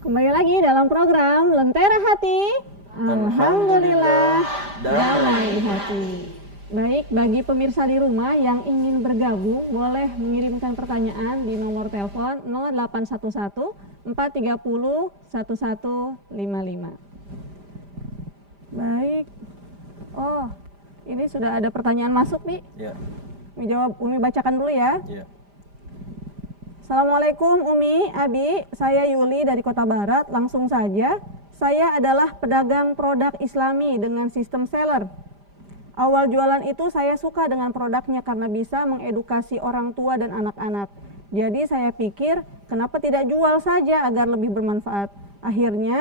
Kembali lagi dalam program Lentera Hati. Alhamdulillah, damai di hati. Baik, bagi pemirsa di rumah yang ingin bergabung, boleh mengirimkan pertanyaan di nomor telepon 0811 430 1155. Baik. Oh, ini sudah ada pertanyaan masuk, Mi. Ya. Umi bacakan dulu ya. Ya. Assalamualaikum Umi, Abi, saya Yuli dari Kota Barat. Langsung saja, saya adalah pedagang produk Islami dengan sistem seller. Awal jualan itu saya suka dengan produknya karena bisa mengedukasi orang tua dan anak-anak. Jadi saya pikir, kenapa tidak jual saja agar lebih bermanfaat. Akhirnya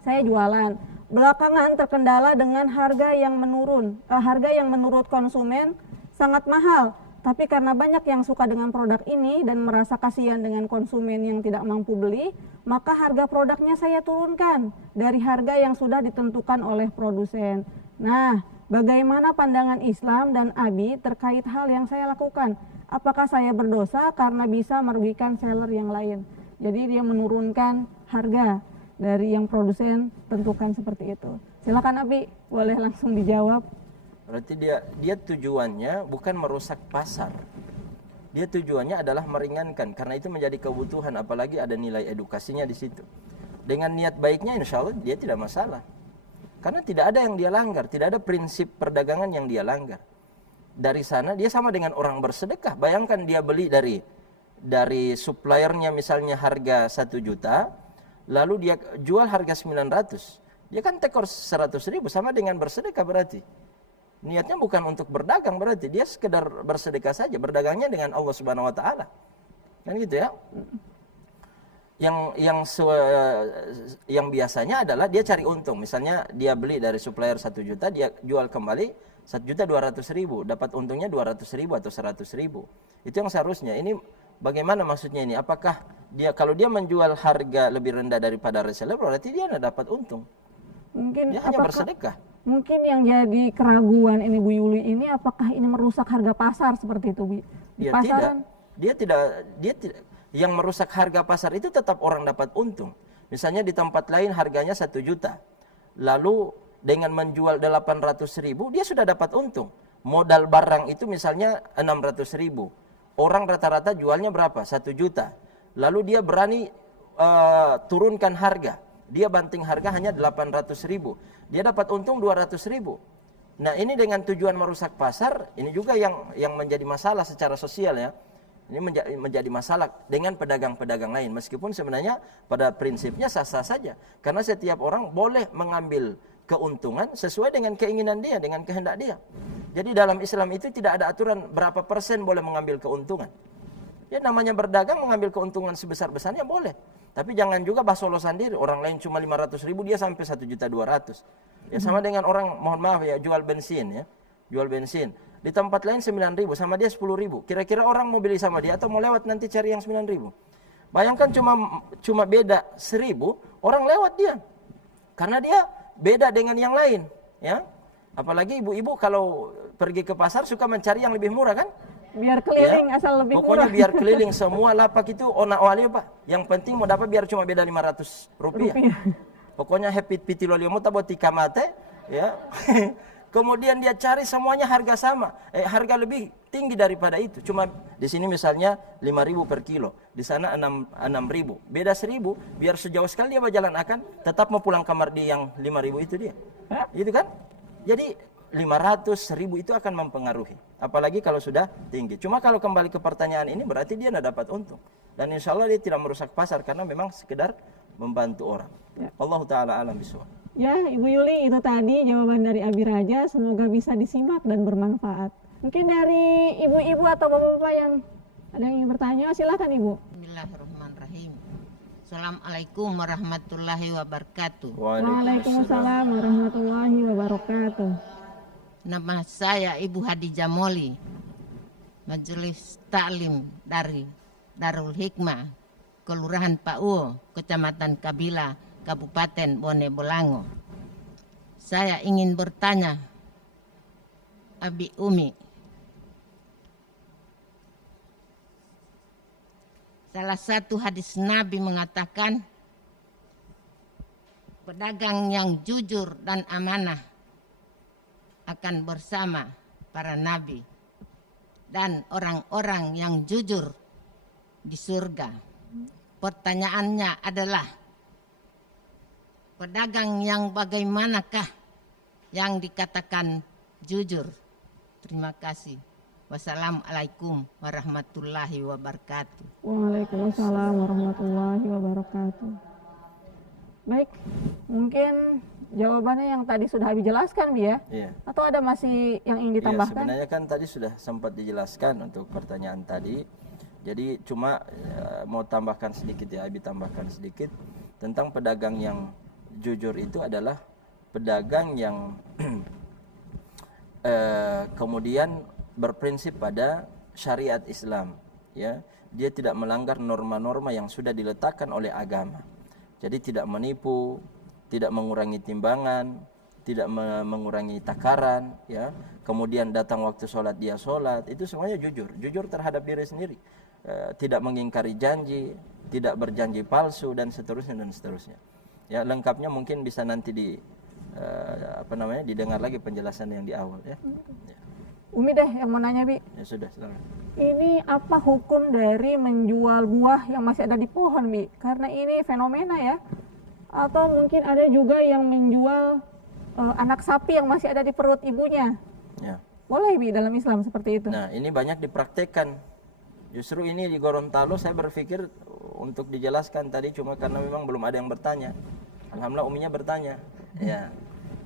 saya jualan. Belakangan terkendala dengan harga yang menurut konsumen sangat mahal. Tapi karena banyak yang suka dengan produk ini dan merasa kasihan dengan konsumen yang tidak mampu beli, maka harga produknya saya turunkan dari harga yang sudah ditentukan oleh produsen. Nah, bagaimana pandangan Islam dan Abi terkait hal yang saya lakukan? Apakah saya berdosa karena bisa merugikan seller yang lain? Jadi dia menurunkan harga dari yang produsen tentukan seperti itu. Silakan Abi, boleh langsung dijawab. Berarti dia tujuannya bukan merusak pasar. Dia tujuannya adalah meringankan, karena itu menjadi kebutuhan, apalagi ada nilai edukasinya di situ. Dengan niat baiknya insya Allah dia tidak masalah. Karena tidak ada yang dia langgar, tidak ada prinsip perdagangan yang dia langgar. dari sana dia sama dengan orang bersedekah. Bayangkan dia beli dari suppliernya misalnya harga 1 juta, lalu dia jual harga 900. Dia kan tekor 100.000, sama dengan bersedekah berarti. Niatnya bukan untuk berdagang, berarti dia sekedar bersedekah saja, berdagangnya dengan Allah Subhanahu wa taala. Kan gitu ya. Yang biasanya adalah dia cari untung. Misalnya dia beli dari supplier 1 juta, dia jual kembali 1.200.000, dapat untungnya 200.000 atau 100.000. Itu yang seharusnya. Ini bagaimana maksudnya ini? Apakah dia, kalau dia menjual harga lebih rendah daripada reseller, berarti dia tidak dapat untung? Mungkin Dia hanya bersedekah. Mungkin yang jadi keraguan ini Bu Yuli ini, apakah ini merusak harga pasar seperti itu, Bu? Di Ya pasaran tidak. Dia tidak. Yang merusak harga pasar itu tetap orang dapat untung. Misalnya di tempat lain harganya 1 juta. Lalu dengan menjual 800.000 dia sudah dapat untung. Modal barang itu misalnya 600.000. Orang rata-rata jualnya berapa? 1 juta. Lalu dia berani turunkan harga. Dia banting harga hanya 800.000. Dia dapat untung 200.000. Nah, ini dengan tujuan merusak pasar, ini juga yang menjadi masalah secara sosial ya. Ini menjadi masalah dengan pedagang-pedagang lain. Meskipun sebenarnya pada prinsipnya sah-sah saja. Karena setiap orang boleh mengambil keuntungan sesuai dengan keinginan dia, dengan kehendak dia. Jadi dalam Islam itu tidak ada aturan berapa persen boleh mengambil keuntungan. Ya namanya berdagang, mengambil keuntungan sebesar-besarnya boleh. Tapi jangan juga basolosan diri. Orang lain cuma 500.000, dia sampai 1.200.000. Ya sama dengan orang, mohon maaf ya, jual bensin ya. Jual bensin. Di tempat lain 9.000, sama dia 10.000. Kira-kira orang mau beli sama dia atau mau lewat nanti cari yang 9.000? Bayangkan cuma beda 1.000, orang lewat dia. Karena dia beda dengan yang lain, ya. Apalagi ibu-ibu kalau pergi ke pasar suka mencari yang lebih murah kan? biar keliling Ya. asal lebih Pokoknya murah. biar keliling semua lapak itu ona wali Pak. Yang penting mau dapat biar cuma beda 500 rupiah. Pokoknya happy pitiloliomu taboti kamate, ya. Kemudian dia cari semuanya harga sama, harga lebih tinggi daripada itu. Cuma di sini misalnya 5.000 per kilo, di sana 6.000. Beda 1.000, biar sejauh sekali dia berjalan akan tetap mau pulang kamar di yang 5.000 itu dia. Gitu kan? Jadi 500, 1.000 itu akan mempengaruhi. Apalagi kalau sudah tinggi. Cuma kalau kembali ke pertanyaan ini berarti dia tidak dapat untung. Dan insya Allah dia tidak merusak pasar karena memang sekedar membantu orang. Allah Ta'ala alam bisawab. Ya, Ibu Yuli, itu tadi jawaban dari Abi Raja. Semoga bisa disimak dan bermanfaat. Mungkin dari ibu-ibu atau bapak-bapak yang ada yang ingin bertanya, silakan Ibu. Bismillahirrahmanirrahim. Assalamualaikum warahmatullahi wabarakatuh. Waalaikumsalam warahmatullahi wabarakatuh. Nama saya Ibu Hadijah Moli, Majelis Taklim dari Darul Hikmah, Kelurahan Pauo, Kecamatan Kabila, Kabupaten Bone Bolango. Saya ingin bertanya, Abi Umi, salah satu hadis Nabi mengatakan, pedagang yang jujur dan amanah akan bersama para nabi dan orang-orang yang jujur di surga. Pertanyaannya adalah, pedagang yang bagaimanakah yang dikatakan jujur? Terima kasih. Wassalamualaikum warahmatullahi wabarakatuh. Waalaikumsalam warahmatullahi wabarakatuh. Baik, mungkin jawabannya yang tadi sudah Abi jelaskan, Bi, ya? Iya. Atau ada masih yang ingin ditambahkan? Sebenarnya kan tadi sudah sempat dijelaskan untuk pertanyaan tadi. Jadi cuma mau tambahkan sedikit ya, Abi tambahkan sedikit tentang pedagang yang jujur itu adalah pedagang yang kemudian berprinsip pada syariat Islam, ya. Dia tidak melanggar norma-norma yang sudah diletakkan oleh agama. Jadi tidak menipu, tidak mengurangi timbangan, tidak mengurangi takaran, ya. Kemudian datang waktu sholat dia sholat, itu semuanya jujur terhadap diri sendiri, tidak mengingkari janji, tidak berjanji palsu dan seterusnya. Ya, lengkapnya mungkin bisa nanti didengar lagi penjelasan yang di awal, ya. Umi deh yang mau nanya, Bi. Ya sudah, silakan. Ini apa hukum dari menjual buah yang masih ada di pohon, Bi? Karena ini fenomena ya. Atau mungkin ada juga yang menjual anak sapi yang masih ada di perut ibunya. Ya. Boleh Bi dalam Islam seperti itu. Nah, ini banyak dipraktekkan. Justru ini di Gorontalo saya berpikir untuk dijelaskan tadi cuma karena memang belum ada yang bertanya. Alhamdulillah uminya bertanya. Ya.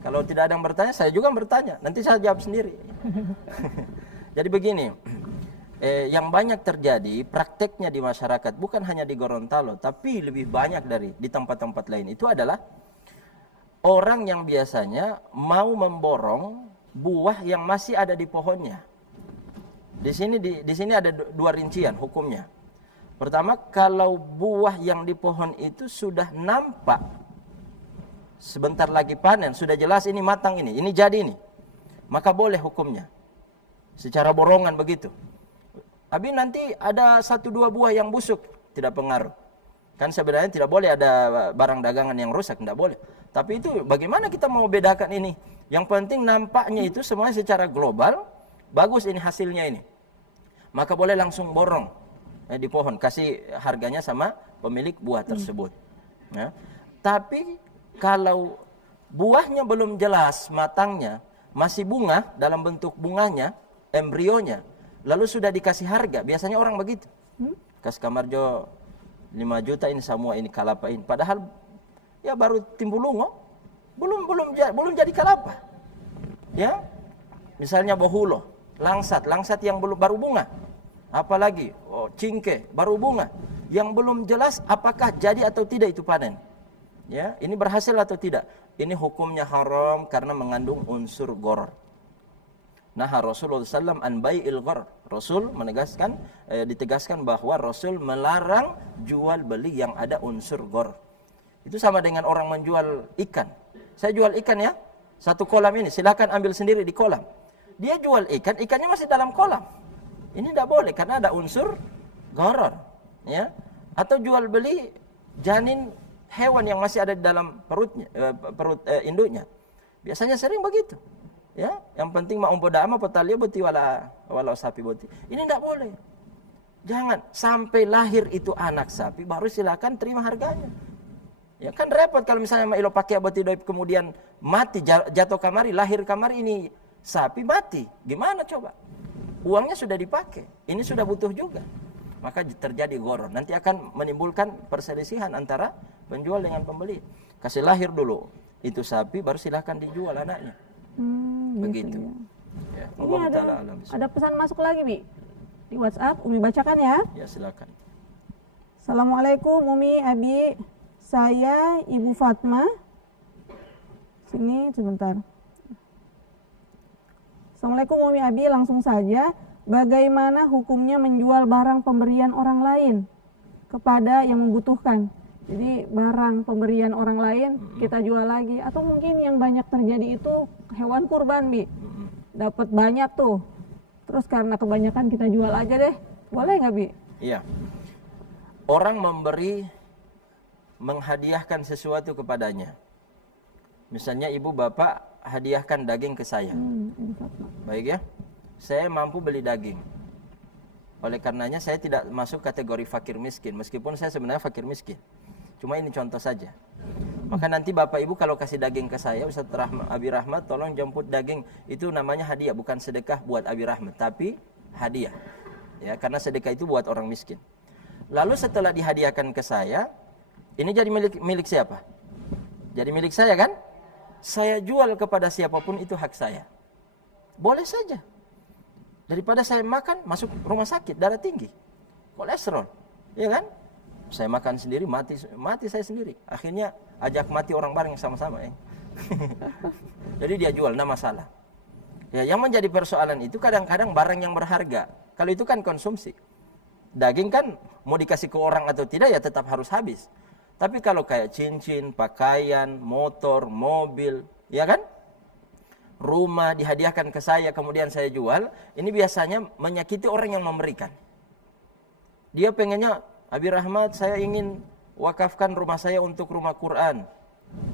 Kalau tidak ada yang bertanya, saya juga bertanya. Nanti saya jawab sendiri. Jadi begini, yang banyak terjadi prakteknya di masyarakat bukan hanya di Gorontalo, tapi lebih banyak di tempat-tempat lain itu adalah orang yang biasanya mau memborong buah yang masih ada di pohonnya. Di sini ada dua rincian hukumnya. Pertama, kalau buah yang di pohon itu sudah nampak sebentar lagi panen, sudah jelas ini matang ini jadi ini, maka boleh hukumnya. Secara borongan begitu. Tapi nanti ada 1-2 buah yang busuk, tidak pengaruh. Kan sebenarnya tidak boleh ada barang dagangan yang rusak, tidak boleh. Tapi itu bagaimana kita mau bedakan ini? Yang penting nampaknya itu semuanya secara global, bagus ini hasilnya ini. Maka boleh langsung borong di pohon, kasih harganya sama pemilik buah tersebut. Ya. Tapi kalau buahnya belum jelas matangnya, masih bunga dalam bentuk bunganya, embrionya, lalu sudah dikasih harga, biasanya orang begitu. Kas Kamarjo 5 juta ini semua ini kalapain. Padahal ya baru timbulungo, belum jadi kalapa. Ya. Misalnya bohulo, langsat yang baru bunga. Apalagi cingke baru bunga, yang belum jelas apakah jadi atau tidak itu panen. Ya, ini berhasil atau tidak. Ini hukumnya haram karena mengandung unsur gharar. Nah, Rasulullah SAW an bai'il gharar. Rasul ditegaskan bahwa Rasul melarang jual beli yang ada unsur gharar. Itu sama dengan orang menjual ikan. Saya jual ikan ya, 1 kolam ini, silakan ambil sendiri di kolam. Dia jual ikan, ikannya masih dalam kolam. Ini tidak boleh karena ada unsur gharar, ya. Atau jual beli janin hewan yang masih ada di dalam perut induknya. Biasanya sering begitu. Ya, yang penting ma umpo dama potalia boti wala sapi boti. Ini tidak boleh. Jangan sampai lahir itu anak sapi baru silakan terima harganya. Ya kan repot kalau misalnya ma ilo pakai boti doib kemudian mati jatuh kamari, lahir kamari ini sapi mati. Gimana coba? Uangnya sudah dipakai. Ini sudah butuh juga. Maka terjadi gharar. Nanti akan menimbulkan perselisihan antara penjual dengan pembeli. Kasih lahir dulu itu sapi baru silahkan dijual anaknya. Begitu. Ya. Ini ada pesan masuk lagi, Bi. Di WhatsApp, Umi bacakan ya. Ya, silakan. Assalamualaikum Umi, Abi. Saya Ibu Fatma. Sini sebentar. Assalamualaikum Umi Abi, langsung saja. Bagaimana hukumnya menjual barang pemberian orang lain kepada yang membutuhkan? Jadi barang pemberian orang lain kita jual lagi. Atau mungkin yang banyak terjadi itu hewan kurban, Bi. Dapat banyak tuh. Terus karena kebanyakan kita jual aja deh. Boleh nggak, Bi? Iya. Orang menghadiahkan sesuatu kepadanya. Misalnya ibu bapak hadiahkan daging ke saya. Baik ya. Saya mampu beli daging. Oleh karenanya saya tidak masuk kategori fakir miskin. Meskipun saya sebenarnya fakir miskin. Cuma ini contoh saja. Maka nanti bapak ibu kalau kasih daging ke saya, Ustaz Abi Rahmat tolong jemput daging. Itu namanya hadiah, bukan sedekah buat Abi Rahmat. Tapi hadiah. Ya, karena sedekah itu buat orang miskin. Lalu setelah dihadiahkan ke saya, ini jadi milik siapa? Jadi milik saya kan? Saya jual kepada siapapun itu hak saya. Boleh saja. Daripada saya makan masuk rumah sakit darah tinggi, kolesterol, ya kan? Saya makan sendiri mati saya sendiri. Akhirnya ajak mati orang bareng sama-sama ya. Jadi dia jual, nah masalah. Ya, yang menjadi persoalan itu kadang-kadang barang yang berharga. Kalau itu kan konsumsi. Daging kan mau dikasih ke orang atau tidak ya tetap harus habis. Tapi kalau kayak cincin, pakaian, motor, mobil, ya kan? Rumah dihadiahkan ke saya kemudian saya jual, ini biasanya menyakiti orang yang memberikan. Dia pengennya, Abi Rahmat saya ingin wakafkan rumah saya untuk rumah Quran.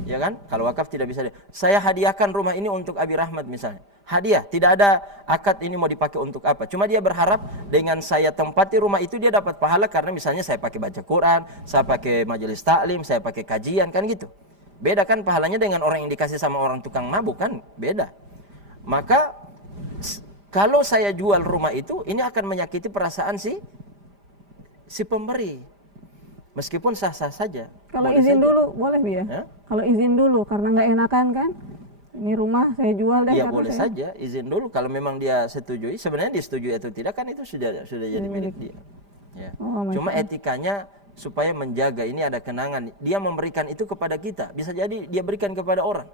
Ya kan? Kalau wakaf tidak bisa. Saya hadiahkan rumah ini untuk Abi Rahmat misalnya. Hadiah, tidak ada akad ini mau dipakai untuk apa. Cuma dia berharap dengan saya tempati rumah itu dia dapat pahala karena misalnya saya pakai baca Quran, saya pakai majelis taklim, saya pakai kajian kan gitu. Beda kan pahalanya dengan orang yang dikasih sama orang tukang mabuk kan? Beda. Maka Kalau saya jual rumah itu, ini akan menyakiti perasaan si pemberi. Meskipun sah-sah saja. Kalau Boleh izin saja. dulu boleh Bu ya? Ya? Kalau izin dulu karena nggak enakan kan? Ini rumah saya jual deh. Ya karena boleh saya- saja izin dulu kalau memang dia setujui. Sebenarnya disetujui atau tidak kan itu sudah jadi milik dia. Ya. Oh, masya Cuma Allah. etikanya supaya menjaga ini ada kenangan. Dia memberikan itu kepada kita. Bisa jadi dia berikan kepada orang.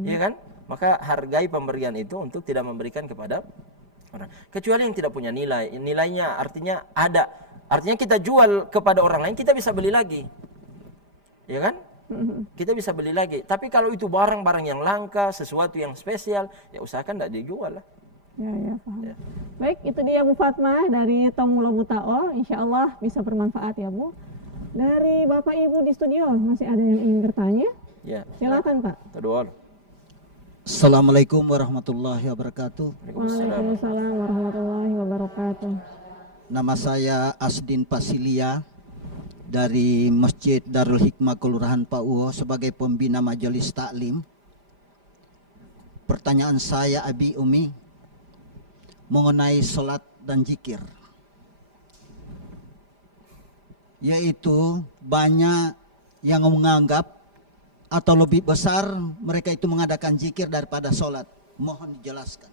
Iya kan? Maka hargai pemberian itu untuk tidak memberikan kepada orang. Kecuali yang tidak punya nilai. Nilainya artinya ada. Artinya kita jual kepada orang lain, kita bisa beli lagi. Ya kan? Kita bisa beli lagi. Tapi kalau itu barang-barang yang langka, sesuatu yang spesial, ya usahakan tidak dijual lah. Ya, paham. Ya. Baik, itu dia Bu Fatmah dari Tomulo Butao. Insya Allah bisa bermanfaat ya Bu. Dari Bapak Ibu di studio, masih ada yang ingin bertanya? Ya. Silakan Pak. Kedua. Assalamualaikum warahmatullahi wabarakatuh. Waalaikumsalam warahmatullahi wabarakatuh. Nama saya Asdin Pasilia dari Masjid Darul Hikmah Kelurahan Pauwo sebagai pembina Majelis Taklim. Pertanyaan saya Abi Umi mengenai sholat dan zikir. Yaitu banyak yang menganggap atau lebih besar mereka itu mengadakan zikir daripada sholat. Mohon dijelaskan.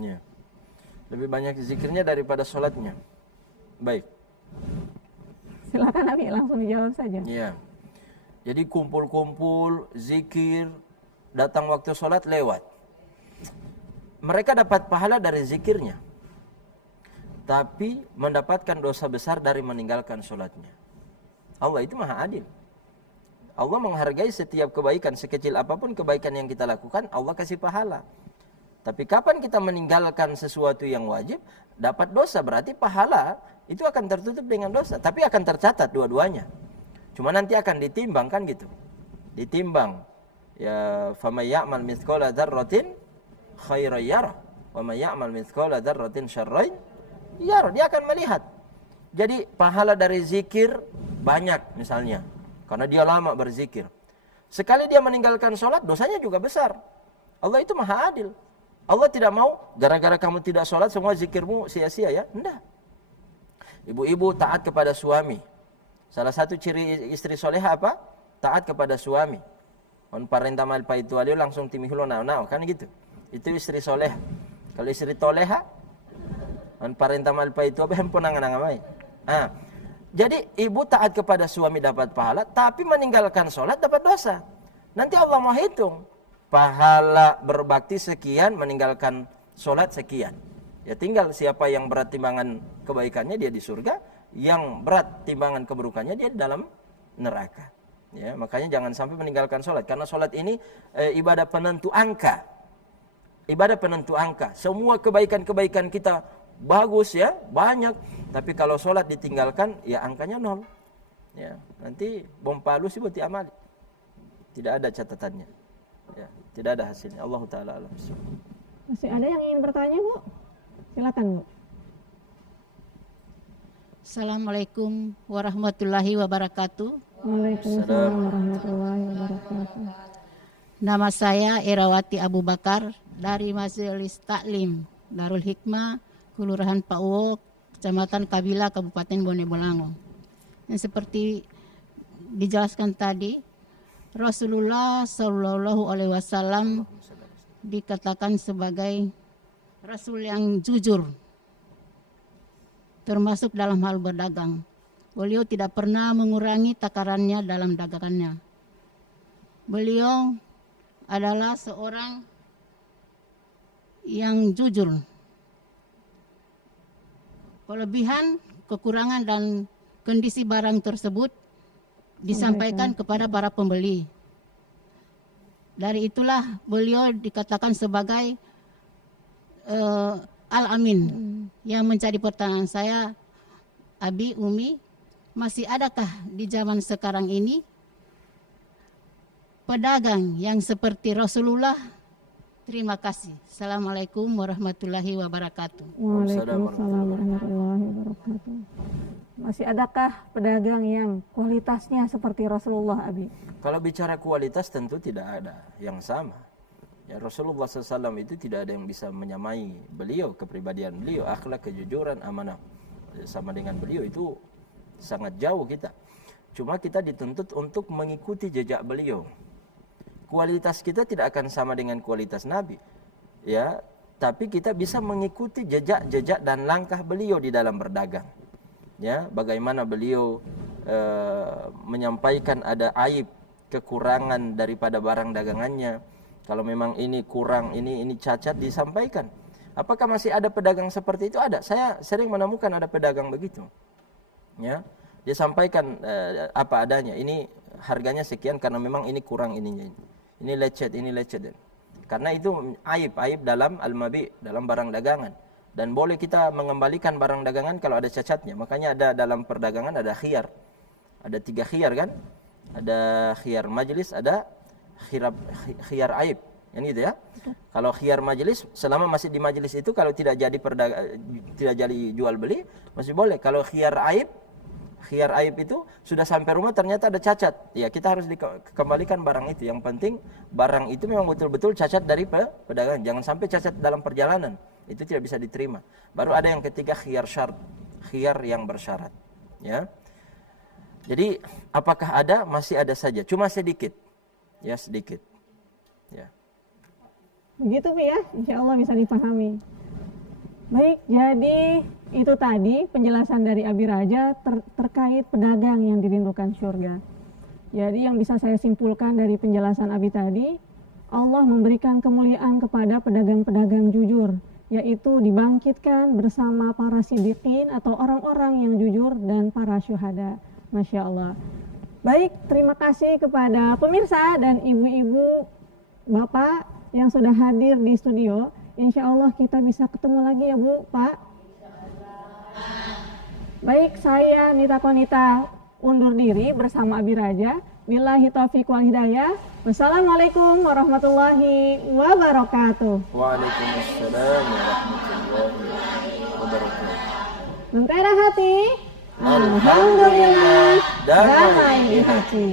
Ya. Lebih banyak zikirnya daripada sholatnya. Baik. Silakan Abi, langsung dijawab saja. Ya. Jadi kumpul-kumpul, zikir, datang waktu sholat lewat. Mereka dapat pahala dari zikirnya. Tapi mendapatkan dosa besar dari meninggalkan sholatnya. Allah itu maha adil. Allah menghargai setiap kebaikan, sekecil apapun kebaikan yang kita lakukan, Allah kasih pahala. Tapi kapan kita meninggalkan sesuatu yang wajib, dapat dosa, berarti pahala itu akan tertutup dengan dosa. Tapi akan tercatat dua-duanya. Cuma nanti akan ditimbang kan gitu. Ditimbang. Ya, faman ya'mal mithqala dzarratin khairan yarah, wa may ya'mal mithqala dzarratin syarran yarah. Dia akan melihat. Jadi pahala dari zikir banyak misalnya. Karena dia lama berzikir. Sekali dia meninggalkan sholat, dosanya juga besar. Allah itu maha adil. Allah tidak mau gara-gara kamu tidak sholat semua zikirmu sia-sia ya. Enggak. Ibu-ibu taat kepada suami. Salah satu ciri istri soleha apa? Taat kepada suami. On parenta mal paitualio langsung timihulo nao kan gitu. Itu istri soleha. Kalau istri toleha, on parenta mal paitu apa hemponangan ngamai. Jadi ibu taat kepada suami dapat pahala, tapi meninggalkan sholat dapat dosa. Nanti Allah mau hitung. Pahala berbakti sekian, meninggalkan sholat sekian. Ya tinggal siapa yang berat timbangan kebaikannya dia di surga, yang berat timbangan keburukannya dia di dalam neraka. Ya, makanya jangan sampai meninggalkan sholat, karena sholat ini ibadah penentu angka. Ibadah penentu angka. Semua kebaikan-kebaikan kita bagus ya, banyak. Tapi kalau sholat ditinggalkan, ya angkanya 0. Ya, nanti bom palu sih buat diamali. Tidak ada catatannya. Ya, tidak ada hasilnya. Allah Ta'ala alam. Masih ada yang ingin bertanya Bu? Silakan Bu. Assalamualaikum warahmatullahi wabarakatuh. Waalaikumsalam warahmatullahi wabarakatuh. Nama saya Erawati Abu Bakar dari Majelis Taklim Darul Hikmah, Kelurahan Pauwo, Kecamatan Kabila, Kabupaten Bone Bolango. Yang seperti dijelaskan tadi, Rasulullah Shallallahu Alaihi Wasallam dikatakan sebagai Rasul yang jujur, termasuk dalam hal berdagang. Beliau tidak pernah mengurangi takarannya dalam dagangannya. Beliau adalah seorang yang jujur. Kelebihan, kekurangan dan kondisi barang tersebut disampaikan kepada para pembeli. Dari itulah beliau dikatakan sebagai Al-Amin. Yang menjadi pertanyaan saya, Abi, Umi, masih adakah di zaman sekarang ini pedagang yang seperti Rasulullah? Terima kasih. Assalamualaikum warahmatullahi wabarakatuh. Waalaikumsalam warahmatullahi wabarakatuh. Masih adakah pedagang yang kualitasnya seperti Rasulullah Abi? Kalau bicara kualitas tentu tidak ada yang sama. Ya, Rasulullah SAW itu tidak ada yang bisa menyamai beliau, kepribadian beliau, akhlak, kejujuran, amanah. Sama dengan beliau itu sangat jauh kita. Cuma kita dituntut untuk mengikuti jejak beliau. Kualitas kita tidak akan sama dengan kualitas Nabi. Ya, tapi kita bisa mengikuti jejak-jejak dan langkah beliau di dalam berdagang. Ya, bagaimana beliau menyampaikan ada aib, kekurangan daripada barang dagangannya. Kalau memang ini kurang, ini cacat, disampaikan. Apakah masih ada pedagang seperti itu? Ada. Saya sering menemukan ada pedagang begitu. Ya, dia sampaikan apa adanya. Ini harganya sekian karena memang ini kurang ininya. Ini lecet, ini lecet. Karena itu aib dalam al-mabi, dalam barang dagangan. Dan boleh kita mengembalikan barang dagangan kalau ada cacatnya. Makanya ada dalam perdagangan ada khiyar. Ada 3 khiyar kan? Ada khiyar majlis, ada khiyar aib. Yang itu ya. Kalau khiyar majlis, selama masih di majlis itu kalau tidak jadi tidak jadi jual beli, masih boleh. Kalau khiyar aib itu sudah sampai rumah ternyata ada cacat. Ya, kita harus dikembalikan barang itu. Yang penting barang itu memang betul-betul cacat dari pedagang. Jangan sampai cacat dalam perjalanan. Itu tidak bisa diterima. Baru ada yang ketiga khiyar syarat. Khiyar yang bersyarat. Ya. Jadi apakah ada? Masih ada saja. Cuma sedikit. Ya, sedikit. Ya. Begitu Bu ya, insya Allah bisa dipahami. Baik, jadi itu tadi penjelasan dari Abi Raja terkait pedagang yang dirindukan surga. Jadi yang bisa saya simpulkan dari penjelasan Abi tadi, Allah memberikan kemuliaan kepada pedagang-pedagang jujur, yaitu dibangkitkan bersama para siddiqin atau orang-orang yang jujur dan para syuhada. Masya Allah. Baik, terima kasih kepada pemirsa dan ibu-ibu, bapak yang sudah hadir di studio. Insya Allah kita bisa ketemu lagi ya Bu, Pak. Baik, saya Nita Konita undur diri bersama Abi Raja. Billahi taufiq wal hidayah. Wassalamualaikum warahmatullahi wabarakatuh. Waalaikumsalam warahmatullahi wabarakatuh. Mentera hati, alhamdulillah, damai di hati.